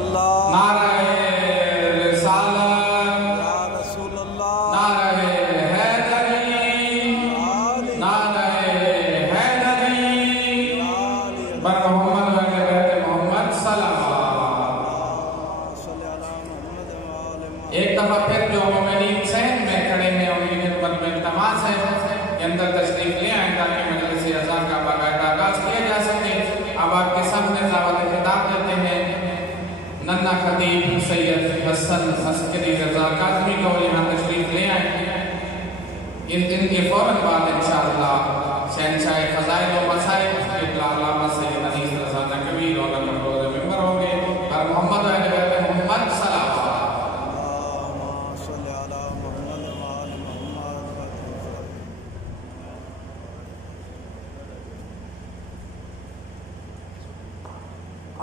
اللہ نعرہ رسالت یا رسول اللہ نعرہ حیدری نعرہ حیدری بر محمد و بیت محمد صلوات صلی اللہ محمد و آل محمد۔ ایک دفعہ پھر جو مومنین صحن میں کھڑے ہیں ان کی خدمت میں التماس ہے کہ اندر تشریف لے آئیں تاکہ مجلس اذان کا باقاعدہ آغاز کیا جا سکے۔ اب آپ کے سامنے دعوت خطاب دیتے ہیں ننا خطیب سید حسن عسکری رضا کاظمی کو، یہاں تشریف لے آئیں۔ ان کے فوراً بعد انشاءاللہ شہنشاہ فضائل و مسائل علامہ سید انیس رضا نقوی روزہ محفوظ ممبر ہوں گے اور محمد و اہل بیت محمد صلوات۔ اللہم صلی علی محمد و آل محمد۔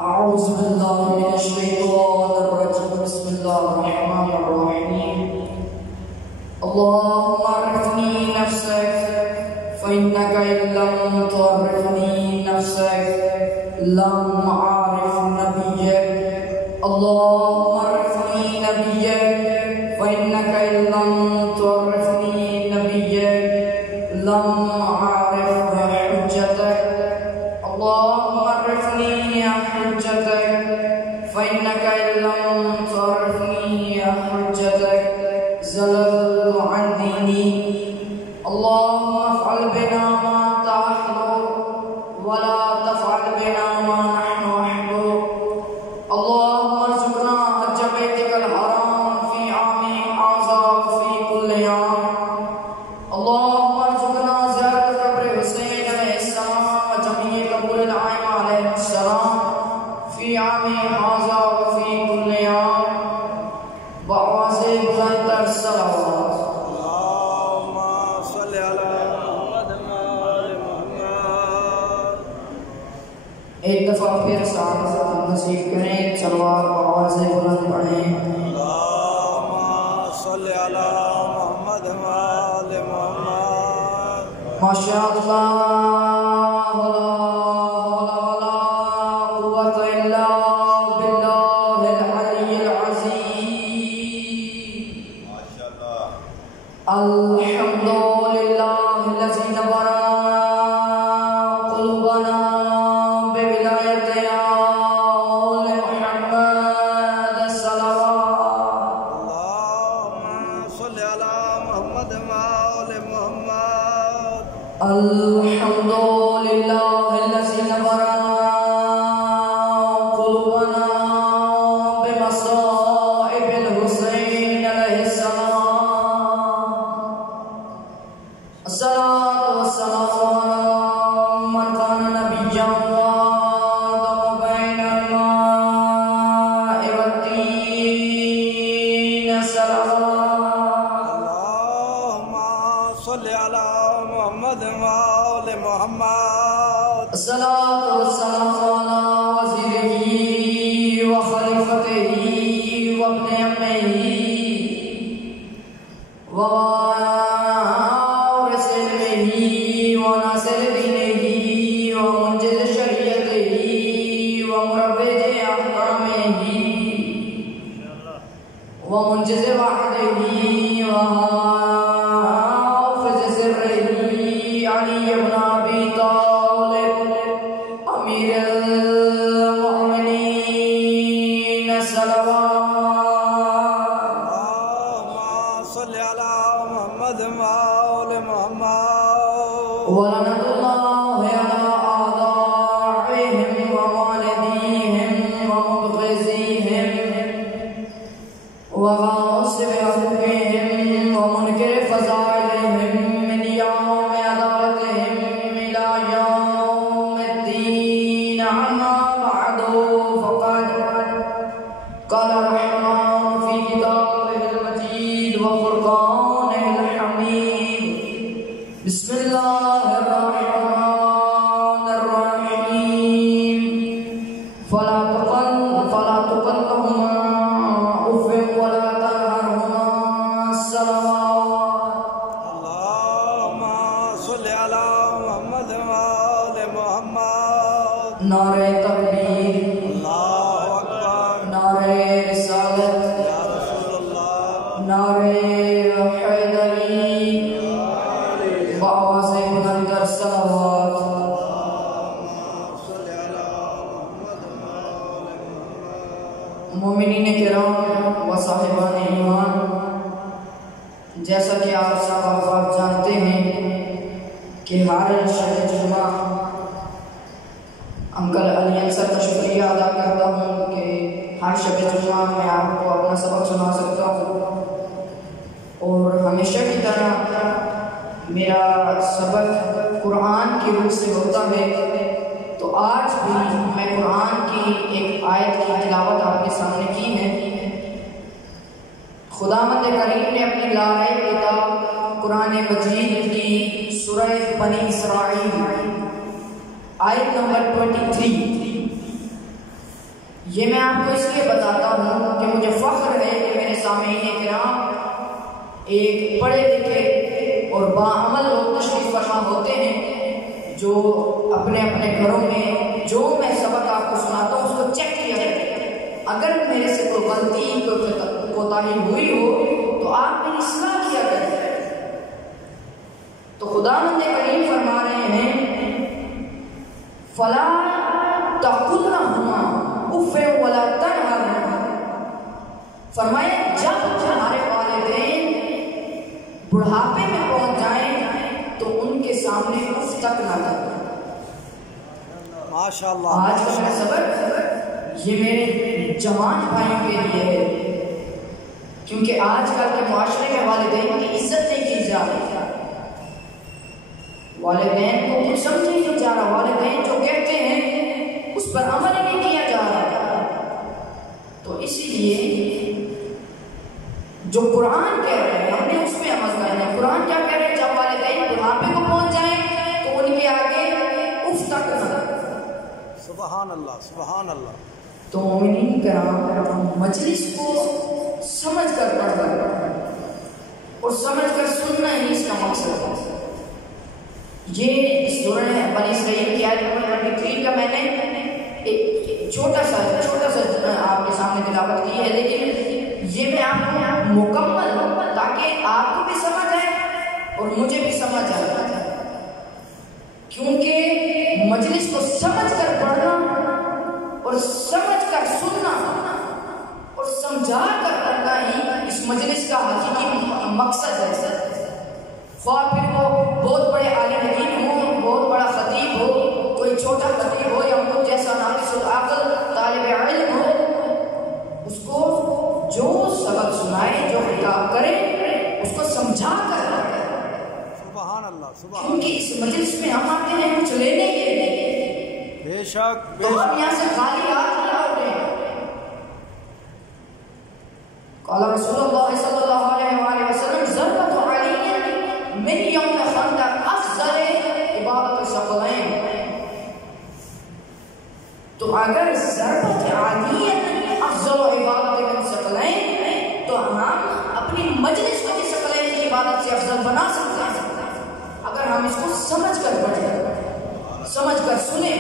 أعوذ بالله من الشيطان الرجيم بسم الله الرحمن الرحيم اللهم عرفني نفسك فإنك إن لم تعرفني نفسك لم أعرف نبيك اللهم عرفني نبيك فإنك إن لم تعرفني نبيك لم أعرف حجتك اللهم عرفني حجتك فإنك إن لم تعرفني حجتك زللت عن ديني اللهم افعل بنا ما تحلو ولا تفعل بنا ما نحن أحلو اللهم ارزقنا حج بيتك الحرام في عام هذا وفي كل عام اللهم ارزقنا زيارة قبر حسين عليه السلام وجميع قبور الأئمة عليهم السلام في عام هذا وفي كل عام بأواز بلند الصلوات اللہم صلی علی محمد و آل محمد۔ ایک دفعہ پھر ساتھ نصیب کریں صلوات بأواز بلند پڑھیں اللہم صلی علی محمد و آل محمد۔ ماشاء اللہ لا حول ولا قوة إلا بالله العلي العظيم الحمد لله الذي نور قلوبنا بولاية آل محمد الصلوات اللہم صلی علی محمد و آل محمد۔ الحمد لله الذي نور قلوبنا بمصائب الحسين عليه السلام الصلاة والسلام على من كان نبيا وآدم بين الماء والطين صلوات اللہم صلی علی محمد و آل محمد۔ الصلاة والسلام على وزيره وخليفته وابن عمه ووارث علمه وناصر دينه ومنجز شريعته ومروج أحكامه ومنجز وحده وحافظ سره علي بن أبي طالب أمير المؤمنين صلوات اللہم صلی علی محمد و آل محمد۔ ولعنة الله على أعدائهم ووالديهم ومبغضيهم وغاصب حقوقهم ومنكر فضائلهم من يوم عدالتهم إلى يوم الدين أما بعد فقد قال مومنین کرام و صاحبان ایمان، جیسا کہ آپ سب جانتے ہیں کہ ہر شب جمعہ انکل علی انصر کا شکریہ ادا کرتا ہوں کہ ہر شب جمعہ میں آپ کو اپنا سبق سنا سکتا ہوں، اور ہمیشہ کی طرح میرا سبق قرآن کی روح سے ہوتا ہے۔ تو آج بھی میں قرآن کی ایک آیت کی تلاوت آپ کے سامنے کی ہے۔ خداوند کریم نے اپنی لارائے کتاب قرآن مجید کی سورہ بنی اسرائیل آیت نمبر 23، یہ میں آپ کو اس لیے بتاتا ہوں کہ مجھے فخر ہے کہ میرے سامعین کرام ایک پڑھے لکھے اور باعمل لوگ تشریف فرما ہوتے ہیں جو اپنے اپنے گھروں میں جو میں سبق آپ کو سناتا ہوں اس کو چیک کیا جائے۔ اگر میرے سے کوئی غلطی کوئی کوتاہی ہوئی ہو تو آپ میری اصلاح کیا کریں۔ تو خداوند کریم فرما رہے ہیں فَلَا تَقُلْ لَهُمَا اُفٍّ وَلَا تَنْهَرْهُمَا، فرمایا جب تمہارے والدین بڑھاپے میں پہنچ جائیں تو ان کے سامنے اف تک نہ کریں۔ ماشاءاللہ۔ آج کا میرا سبق یہ میرے جوان بھائیوں کے لیے ہے، کیونکہ آج کل کے معاشرے میں والدین کی عزت نہیں کی جا رہی، والدین کو کچھ سمجھ نہیں جا رہا، والدین جو کہتے ہیں اس پر عمل نہیں کیا جا رہا۔ تو اسی لیے جو قرآن کہہ رہے ہیں ہم نے اس پہ عمل کرنا ہے۔ قرآن کیا کہہ رہے ہیں؟ جب والدین بڑھاپے کو پہنچ جائیں تو ان کے آگے اف تک نہ۔ سبحان اللہ، سبحان اللہ۔ تو مومنین کرام مجلس کو سمجھ کر پڑھنا اور سمجھ کر سننا ہی اس کا مقصد ہے۔ یہ سورہ بنی اسرائیل کی آیت نمبر 23 کا میں نے ایک چھوٹا سا آپ کے سامنے تلاوت کی ہے، لیکن یہ میں آپ کو مکمل تاکہ آپ کو بھی سمجھ آئے اور مجھے بھی سمجھ آئے، کیونکہ مجلس کو سمجھ کر پڑھنا اور سمجھ کر سننا اور سمجھا کر پڑھنا ہی اس مجلس کا حقیقی مقصد ہے۔ خواہ پھر وہ بہت بڑے عالم دین ہوں، بہت بڑا خطیب ہو، کوئی چھوٹا خطیب ہو، یا مجھ جیسا ناقص العقل طالب علم ہو، اس کو جو سبق سنائے، جو خطاب کرے، اس کو سمجھا کر رہے۔ سبحان اللہ، سبحان کیونکہ اس مجلس میں ہم آتے ہیں کچھ لینے کے لیے، بے شک، بے تو ہم شک۔ یہاں سے خالی ہاتھ نہیں آتے ہیں۔ قال رسول اللہ صلی اللہ علیہ وآلہ وسلم ضربت علی من یوم خندق افضل عبادت ثقلین، تو اگر ضربت علی افضل عبادت من ثقلین تو ہم اپنی مجلس کو بھی ثقلین کی عبادت سے افضل بنا سکتے ہیں اگر ہم اس کو سمجھ کر پڑھیں، سمجھ کر سنیں۔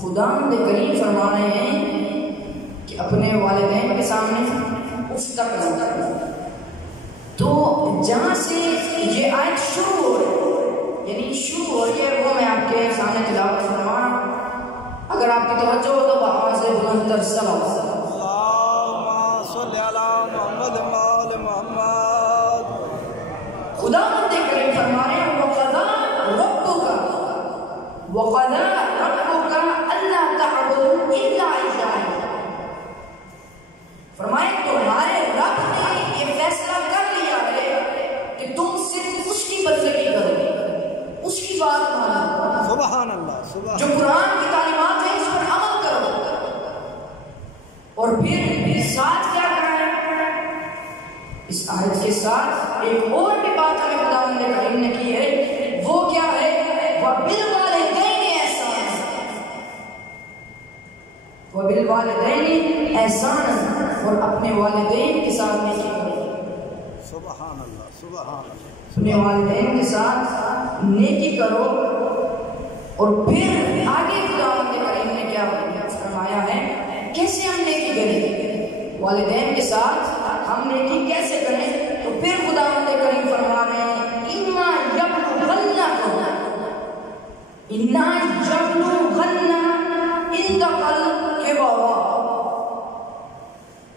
خداوند کریم فرما رہے ہیں کہ اپنے والدین کے سامنے اف تک نہ کریں۔ تو جہاں سے یہ آیت شروع ہو رہی، یعنی شروع ہو رہی ہے، وہ میں آپ کے سامنے تلاوت فرما رہا ہوں۔ اگر آپ کی توجہ ہو تو بآواز بلند تر صلوات۔ اللہم صلی علی محمد و آل محمد۔ خداوند کریم فرما رہے ہیں وَقَضَىٰ رَبُّكَ أَلَّا تَعْبُدُوا إِلَّا إِيَّاهُ، فرمائے تمہارے رب نے یہ فیصلہ کر لیا ہے کہ تم صرف اس کی بندگی کرو، اس کی بات مانو، سبحان اللہ، سبحان جو قرآن کی تعلیمات ہیں اس پر عمل کرو، اور پھر ساتھ کیا کرنا ہے؟ اس آیت کے ساتھ ایک اور بھی بات ہمیں خداوند کریم نے کی ہے، وہ کیا ہے؟ وَبِالْوَالِدَيْنِ إِحْسَانًا، وَبِالْوَالِدَيْنِ إِحْسَانًا، اور اپنے والدین کے ساتھ نیکی کرو۔ سبحان اللہ، سبحان اللہ۔ اپنے والدین کے ساتھ نیکی کرو، اور پھر آگے خداوند کریم نے کیا فرمایا ہے؟ کیسے ہم نیکی کریں؟ والدین کے ساتھ ہم نیکی کیسے کریں؟ تو پھر خداوند کریم فرما رہے ہیں إِنَّا يَبْلُغَنَّ عِندَكَ الْكِبَرَ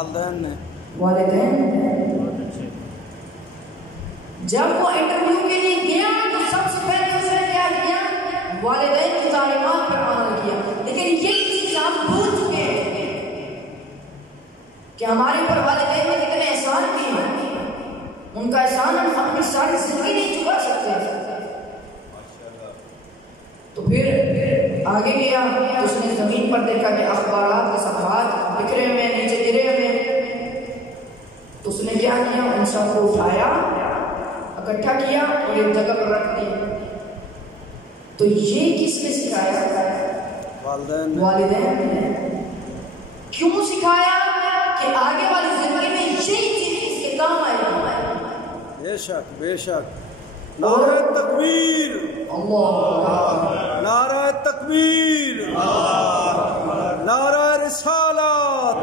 والدین نے جب وہ انٹرویو کے لیے گیا تو سب سے پہلے اس نے کیا کیا؟ والدین کی تعلیمات پر عمل کیا. لیکن یہ چیز ہم بھول چکے ہیں کہ ہمارے پر والدین نے کتنے احسان کیے ہیں. ان کا احسان ہم اپنی ساری زندگی نہیں چکا سکتے. تو پھر آگے گیا تو اس نے زمین پر دیکھا کہ اخبارات کے صفحات بکھرے ہوئے نیچے گرے ہوئے. تو اس نے کیا کیا؟ ان سب کو اٹھایا، اکٹھا کیا اور ایک جگہ پر رکھ دیا. تو یہ کس نے سکھایا؟ والدین نے. کیوں سکھایا؟ کہ آگے والی زندگی میں یہی چیز اس کے کام آئے گی. بے شک بے شک. نعرہ تکبیر، اللہ، نعرہ تکبیر، نعرہ رسالت،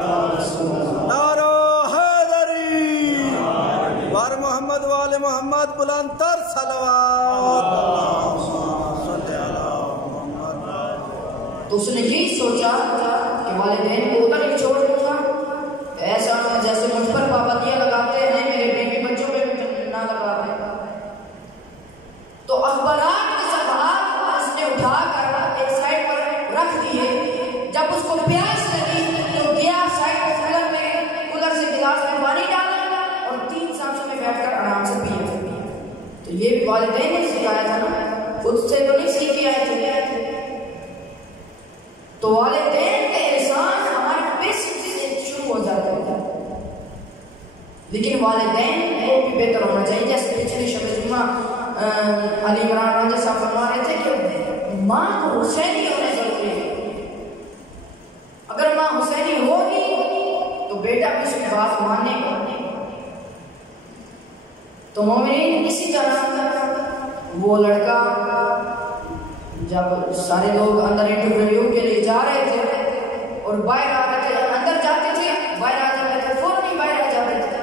نعرہ حیدری، بار محمد وال محمد بلند تر صلوات. تو اس نے یہی سوچا کہ والدین کو ادھر ہی چھوڑ دوں گا. ایسا جیسے مجھ پر پابندیاں لگاتے ہیں میرے بیوی بچوں پہ بھی نہ لگا دیں. تو اخبارات کے صفحات اس نے اٹھا کر ایک سائڈ پر رکھ دیے. جب اس کو پیاس لگی تو گیا سائڈ پر کولر سے گلاس میں پانی ڈالا اور 3 سانسوں میں بیٹھ کر آرام سے پیا. تو یہ بھی والدین نے سکھایا تھا نا، خود سے تو نہیں سیکھ کے آئے تھے. تو والدین کے احسان ہمارے بیسک سے شروع ہو جاتا ہے. لیکن والدین کو بھی بہتر ہونا چاہیے. جیسے پچھلے شب جمعہ علی عمران راجہ صاحب فرما رہے تھے کہ ماں کو حسینی ہونے ضروری ہے. اگر ماں حسینی ہوگی تو بیٹا بھی اس کی بات ماننے گا. تو مومنین اسی طرح وہ لڑکا جب سارے لوگ اندر انٹرویو کے لیے جا رہے تھے اور باہر آ رہے تھے، اندر جاتے تھے باہر آ جاتے تھے، فوراً ہی باہر آ جاتے تھے.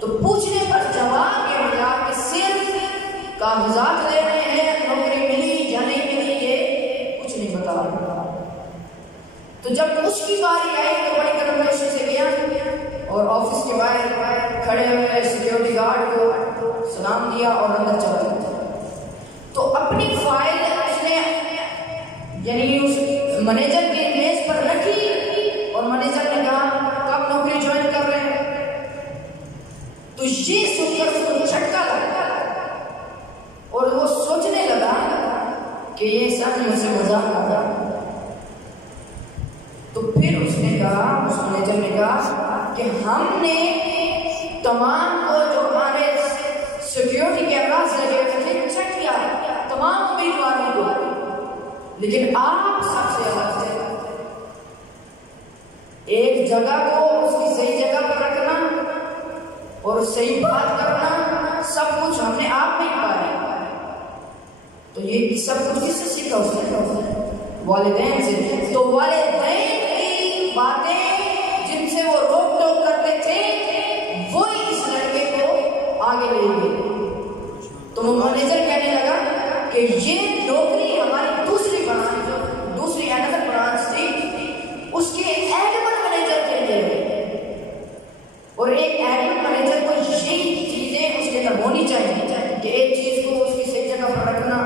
تو پوچھنے پر جواب یہ ملا کہ صرف کاغذات لے رہے ہیں، نوکری ملی یا نہیں ملی یہ کچھ نہیں بتا رہا. تو جب اس کی باری آئی تو بڑی کنفیوژن سے گیا اور آفس کے باہر کھڑے ہوئے سیکیورٹی گارڈ کو سلام دیا اور اندر چلا گیا. تو اپنی فائل اس نے یعنی اس مینیجر کے میز پر رکھی اور مینیجر نے کہا کب نوکری جوائن کر رہے ہیں. تو یہ سن کر اس کو جھٹکا لگا اور وہ سوچنے لگا کہ یہ سب مجھ سے مذاق کر رہا. تو پھر اس نے کہا، اس مینیجر نے کہا کہ ہم نے تمام کو جو ہمارے سیکیورٹی کیمراز لگے ہوئے تھے چیک کیا تمام امیدواروں کو، لیکن آپ سب سے الگ تھے. ایک جگہ کو اس کی صحیح جگہ پر رکھنا اور صحیح بات کرنا سب کچھ ہم نے آپ نہیں پایا. تو یہ سب کچھ کس سے سیکھا اس نے؟ والدین سے. تو والدین کی باتیں جن سے وہ روک ٹوک کرتے تھے وہی اس لڑکے کو آگے لے گئے. تو وہ مینیجر کہنے لگا کہ یہ نوکری ہماری دوسری برانچ، دوسری انیدر برانچ تھی، اس کے ایڈمن مینیجر کے لیے. اور ایک ایڈمن مینیجر کو یہی چیزیں اس کے اندر ہونی چاہیے کہ ایک چیز کو اس کی صحیح جگہ پر رکھنا،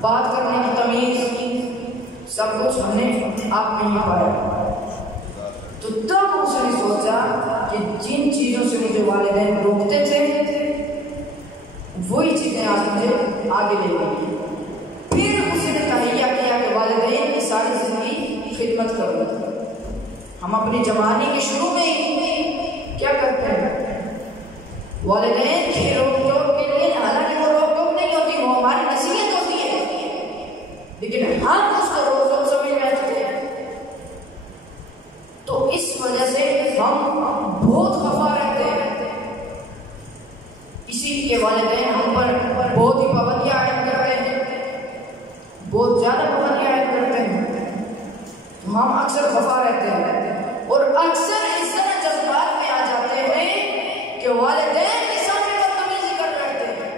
بات کرنے کی تمیز، سب کچھ ہم نے آپ میں ہی پایا. تو تب اس نے سوچا کہ جن چیزوں سے مجھے والدین روکتے تھے وہی چیزیں آج مجھے آگے لے گئی. پھر اس نے تہیہ کیا کہ والدین کی ساری زندگی خدمت کرو. ہم اپنی جوانی کے شروع میں ہی کیا کرتے ہیں؟ والدین کی روک ٹوک کے لیے، حالانکہ وہ روک ٹوک نہیں ہوتی، وہ ہماری نصیحت ہوتی ہے، لیکن ہم اس کو روک ٹوک سمجھ بیٹھتے ہیں. تو اس وجہ سے ہم بہت خفا رہتے ہیں. اسی کے والدین ہم پر بہت ہی پابندیاں عائد کرتے ہیں، بہت زیادہ پابندیاں عائد کرتے ہیں. تو ہم اکثر خفا رہتے ہیں اور اکثر اس طرح جذبات میں آ جاتے ہیں کہ والدین کے سامنے بدتمیزی کر بیٹھتے ہیں.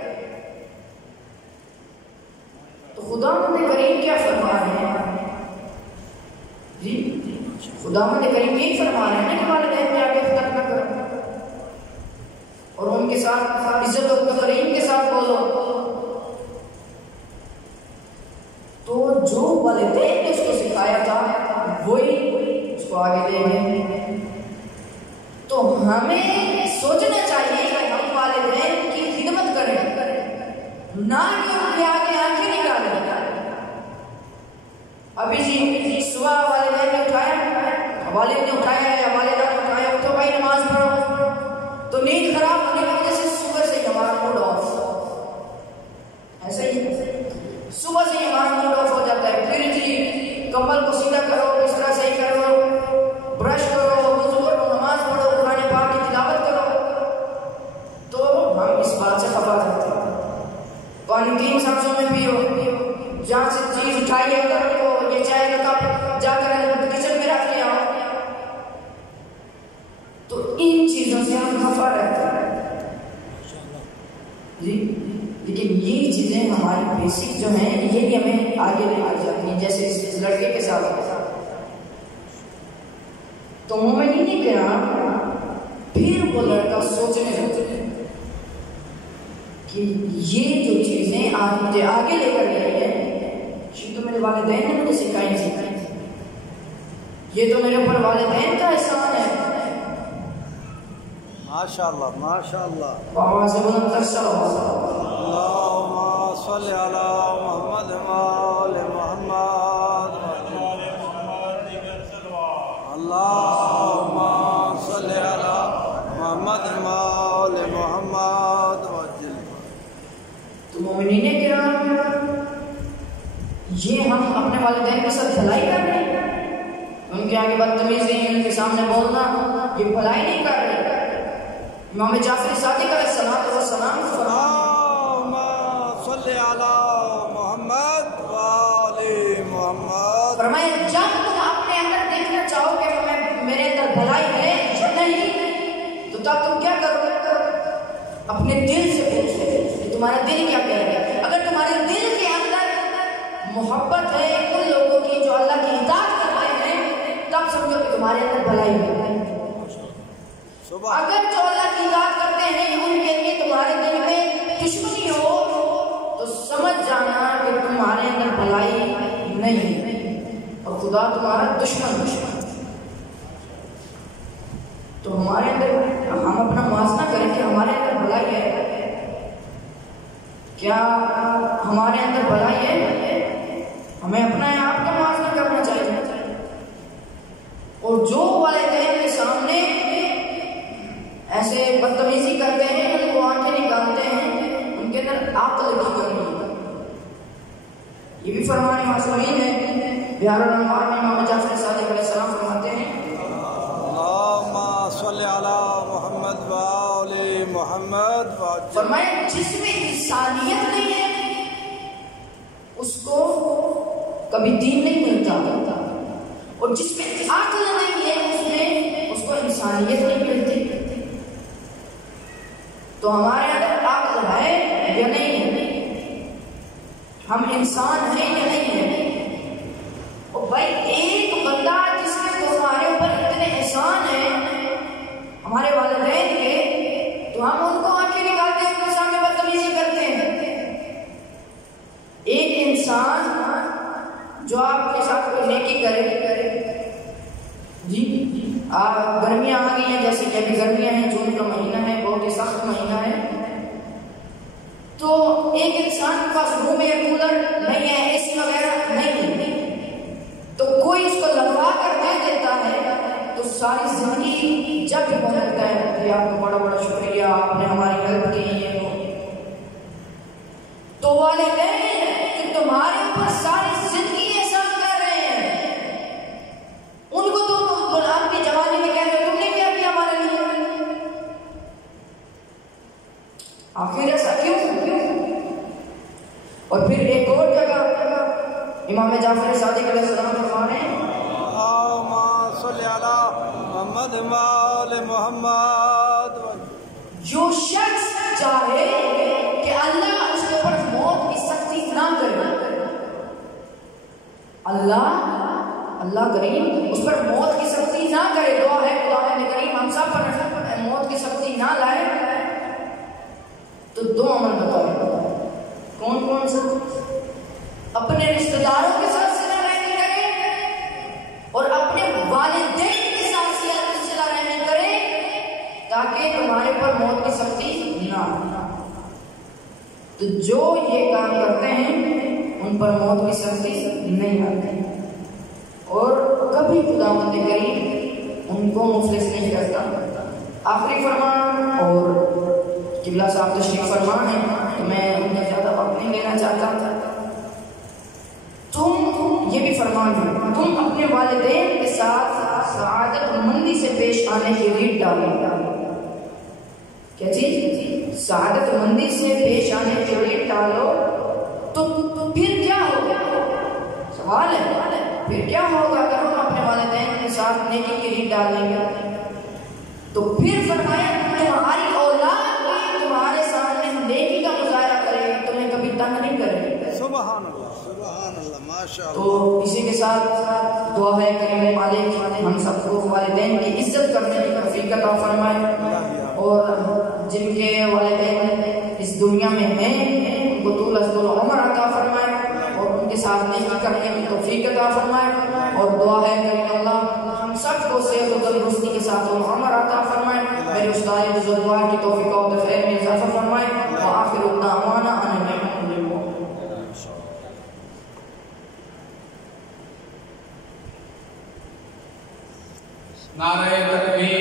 تو خدا نے کریم کیا فرما ہے؟ جی خداوند کریم یہی فرما رہے ہیں نا کہ والدین کے آگے خطا نہ کرو اور ان کے ساتھ عزت و تکریم کے ساتھ بولو. تو جو والدین نے اس کو سکھایا تھا وہی اس کو آگے دے گئے. تو ہمیں سوچنا چاہیے کہ ہم والدین کی خدمت کریں نہ کہ ان کے آگے آنکھیں نکالیں. ابھی جی صبح والدین نے اٹھایا، والد نے اٹھایا یا والدہ نے اٹھایا، اٹھو بھائی نماز پڑھو، تو نیند خراب ہونے کی وجہ سے صبح سے ہمارا موڈ آف، ایسا ہی صبح سے ہمارا موڈ آف ہو جاتا ہے. پھر جی کمبل کو سیدھا کرو، بستر صحیح کرو، برش کرو، وضو کرو، نماز پڑھو، قرآن پاک کی تلاوت کرو. تو ہم اس بات سے خبر رہتے ہیں. پانی 3 سانسوں میں پیو، جہاں سے چیز اٹھائیے اندر کو، یہ چائے کا کپ جا کر کچن میں رکھ لیا. تو ان چیزوں سے ہم خفا رہتے ہیں جی. لیکن یہ چیزیں ہماری بیسک جو ہیں یہی ہمیں آگے لے کر جاتی ہیں. جیسے اس لڑکے کے ساتھ تو مومنین کرام پھر وہ لڑکا سوچنے لگتے ہیں کہ یہ جو چیزیں آج مجھے آگے لے کر گئی ہیں یہ تو میرے والدین نے مجھے سکھائی، یہ تو میرے اوپر والدین کا احسان ہے. ماشاءاللہ ماشاءاللہ. آواز بلند کر صلوات اللہم صلی علی محمد وآل محمد. اللہم صلی علی محمد وآل محمد. تو مومنین کرام یہ ہم اپنے والدین کے ساتھ بھلائی کر رہے ہیں، ان کے آگے بدتمیزی، ان کے سامنے بولنا، یہ بھلائی نہیں کر رہے. امام جعفر صادق علیہ السلام اللہم صلی علی محمد وآل محمد. فرمایا جب تم اپنے اندر دیکھنا چاہو کہ میرے اندر بھلائی ہے یا نہیں، تو تب تم کیا کرو؟ اپنے دل سے پوچھو کہ تمہارا دل کیا کہہ رہا ہے. اگر تمہارے دل کے اندر محبت ہے ان لوگوں کی جو اللہ کی اطاعت کرتے ہیں، تب سمجھو کہ تمہارے اندر بھلائی ہے. اگر جو اللہ کی اطاعت کرتے ہیں ان کے لیے تمہارے دل میں دشمنی ہو تو سمجھ جانا کہ تمہارے اندر بھلائی نہیں اور خدا تمہارا دشمن. تو ہمارے اندر ہم اپنا موازنہ کریں کہ ہمارے اندر بھلائی ہے کیا؟ ہمارے اندر بھلائی ہے؟ ہمیں اپنا آپ کا موازنہ کرنا چاہیے. اور جو والدین کے سامنے ایسے بدتمیزی کرتے ہیں، ان کو آنکھیں نکالتے ہیں، ان کے اندر عقل کی کمی ہے. یہ بھی فرمان معصومین ہے. بہار الانوار میں امام جعفر صادق علیہ السلام فرماتے ہیں اللہم صلی علی محمد وآل محمد. فرمایا جس میں انسانیت نہیں ہے اس کو کبھی دین نہیں ملتا، اور جس میں عقل نہیں ہے اس کو انسانیت نہیں ملتی. تو ہمارے اندر عقل ہے یا نہیں ہے؟ ہم انسان ہیں یا نہیں ہیں؟ اور بھائی ایک بندہ جس کے تمہارے اوپر اتنے احسان ہیں ہمارے والدین کے، تو ہم ان کو آنکھیں نکالتے ہیں، ان کے سامنے بدتمیزی کرتے ہیں. ایک انسان جو آپ کے ساتھ کوئی نیکی کرے جی، گرمیاں آ گئی ہیں، جیسے کہ ابھی گرمیاں ہیں، جون کا مہینہ ہے، بہت ہی سخت مہینہ ہے. تو ایک انسان کے پاس روم ایئر کولر نہیں ہے، اے سی وغیرہ نہیں ہے، تو کوئی اس کو لگوا کر دے دیتا ہے تو ساری زندگی جب بھی پہنچتا ہے کہ آپ کو بڑا بڑا شکریہ، آپ نے ہماری ہیلپ کی. یہ تو والدین کہ تمہارے اوپر ساری زندگی احسان کر رہے ہیں، ان کو تم آپ کی جوانی میں کہتے ہو تم نے کیا کیا ہمارے لیے؟ آخر ایسا کیوں؟ اور پھر ایک اور جگہ امام جعفر صادق علیہ السلام فرمانے اللہم صلی علی محمد وآل محمد. جو شخص چاہے کہ اللہ اس کے اوپر موت کی سختی نہ کرے، اللہ اللہ کریم اس پر موت کی سختی نہ کرے. دعا ہے خداوند کریم ہم سب پر موت کی سختی نہ لائے. تو دو عمل بتائے کون کون سے؟ اپنے رشتہ داروں کے ساتھ صلہ رحمی کرے اور اپنے والدین کے ساتھ صلہ رحمی کرے تاکہ تمہارے پر موت کی سختی نہ ہو. تو جو یہ کام کرتے ہیں ان پر موت کی سختی نہیں آتی اور کبھی خداوند کریم ان کو مفلس نہیں کرتا. آخری فرمان اور قبلہ صاحب تشریف فرما ہے تو میں انہیں زیادہ وقت نہیں لینا چاہتا. تم یہ بھی فرمان ہے تم اپنے والدین کے ساتھ سعادت مندی سے پیش آنے کی ریت ڈالو. کیا چیز؟ سعادت مندی سے پیش آنے کی ریت ڈالو. تو پھر کیا ہوگا؟ سوال ہے پھر کیا ہوگا اگر ہم اپنے والدین کے ساتھ نیکی کی ریت ڈالیں گے؟ تو پھر فرمایا تمہاری اولاد تمہارے سامنے نیکی کا مظاہرہ کرے گی تمہیں کبھی تنگ نہیں کرے گی. سبحان اللہ سبحان اللہ ماشاء اللہ. تو اسی کے ساتھ دعا ہے کریم مالک ہم سب کو والدین کی عزت کرنے کی توفیق عطا فرمائے اور جن کے والدین اس دنیا میں ہیں ان کو طول عمر عطا فرمائے اور ان کے ساتھ نیکی کرنے کی توفیق عطا فرمائے. اور دعا ہے کریم اللہ ہم سب کو صحت و تندرستی کے ساتھ عمر عطا فرمائے. میرے استاد بزرگوار کی توفیق و تفہیم میں اضافہ فرمائے. وآخر الدعوانا ان الحمد للہ. نعرہ تکبیر